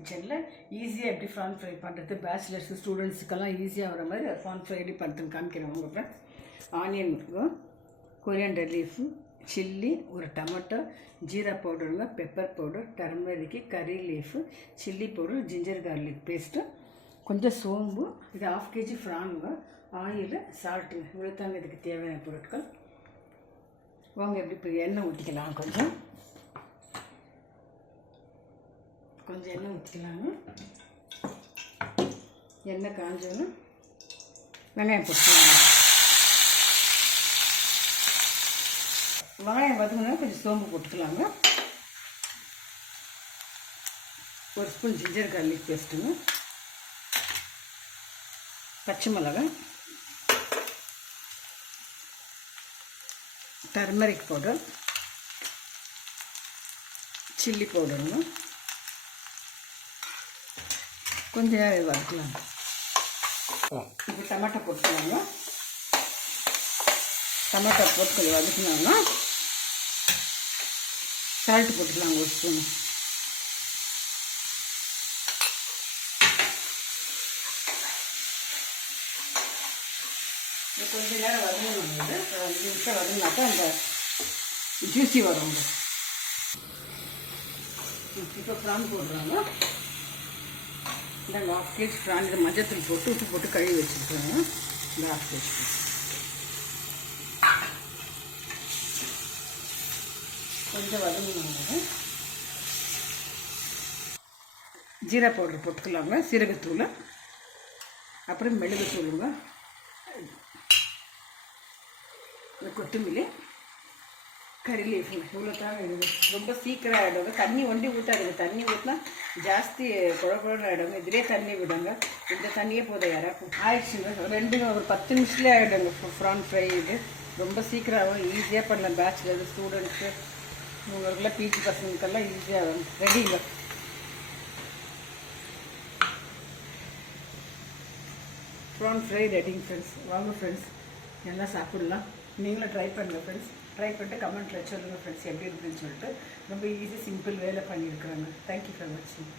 கிச்சனில் ஈஸியாக எப்படி ப்ரான் ஃப்ரை பண்ணுறது, பேச்சுலர்ஸ் ஸ்டூடெண்ட்ஸுக்கெல்லாம் ஈஸியாக வர மாதிரி ப்ரான் ஃப்ரை எப்படி பண்ணுறதுன்னு காமிக்கிறேன் உங்கள் ஃப்ரெண்ட்ஸ். ஆனியன் இருக்கும், கொரியாண்டர் லீஃபு, சில்லி, ஒரு டொமேட்டோ, ஜீரா பவுடருங்க, பெப்பர் பவுடர், டர்மரிக்கு, கறி leaf, chilli powder, ginger garlic paste, கொஞ்சம் சோம்பு, இது 1/2 kg ஃப்ரானுங்க, ஆயில், சால்ட்டு, இவ்வளோ தாங்க இதுக்கு தேவையான பொருட்கள். வாங்க எப்படி இப்போ எண்ணெய் ஊற்றிக்கலாம். கொஞ்சம் எண்ணெய் ஊற்றிக்கலாங்க. எண்ணெய் காஞ்சோன்னு வெங்காயம் போட்டுக்கலாங்க. வெங்காயம் வதங்கினா கொஞ்சம் சோம்பு போட்டுக்கலாங்க. ஒரு ஸ்பூன் ஜிஞ்சர் கார்லிக் பேஸ்ட்டுங்க, பச்சை மிளகாய், டர்மரிக் பவுடர், சில்லி பவுடருங்க, கொஞ்சம் வதக்கலாம். இப்போ டமாட்டோ போட்டுக்கலாங்க. டமாட்டோ போட்டு கொஞ்சம் வதக்கினாங்கன்னா சால்ட்டு போட்டுக்கலாங்க ஒரு ஸ்பூன். கொஞ்சம் நேரம் வதங்கணும். 5 நிமிஷம் வதங்கினாக்கா அந்த ஜூஸி வரும். இப்போ ப்ரான் போடுறாங்க. இந்த 1/2 kg ப்ரான் இதை மஞ்சத்தூள் போட்டு உப்பு போட்டு கழுவி வச்சுருக்காங்க. இந்த 1/2 kg கொஞ்சம் வதங்கணுங்க. ஜீரா பவுடர் போட்டுக்கலாங்க, சீரகத்தூள், அப்புறம் மிளகுத்தூளுங்க, இந்த கொத்தமல்லி, கறி லீஃபுங்க. இவ்வளோ தாங்க இது. ரொம்ப சீக்கிரம் ஆகிடுங்க. தண்ணி ஒண்டி ஊற்றாதுங்க. தண்ணி ஊற்றினா ஜாஸ்தி குழகுழன்னு ஆகிடுங்க. இதிலே தண்ணி விடுங்க. இந்த தண்ணியே போதும் யாராக்கும் ஆயிடுச்சுங்க. ஒரு 10 நிமிஷத்துலேயே ஆகிடுங்க ப்ரான் ஃப்ரை. இது ரொம்ப சீக்கிரம் ஆகும். ஈஸியாக பண்ணலாம். பேச்சுலர் ஸ்டூடெண்ட்ஸு, உங்களுக்குலாம் பிஜி பசங்களுக்கெல்லாம் ஈஸியாக வரும். ரெடிங்க. ப்ரான் ஃப்ரை ரெடிங்க ஃப்ரெண்ட்ஸ். வாங்க ஃப்ரெண்ட்ஸ், எல்லாம் சாப்பிட்லாம். நீங்களும் ட்ரை பண்ணுங்கள் ஃப்ரெண்ட்ஸ். ட்ரை பண்ணிட்டு கமெண்ட்டில் சொல்லுங்கள் ஃப்ரெண்ட்ஸ் எப்படி இருக்குதுன்னு சொல்லிட்டு. ரொம்ப ஈஸி சிம்பிள் வேலை பண்ணியிருக்கிறாங்க. தேங்க்யூ ஃபார் வாட்சிங்.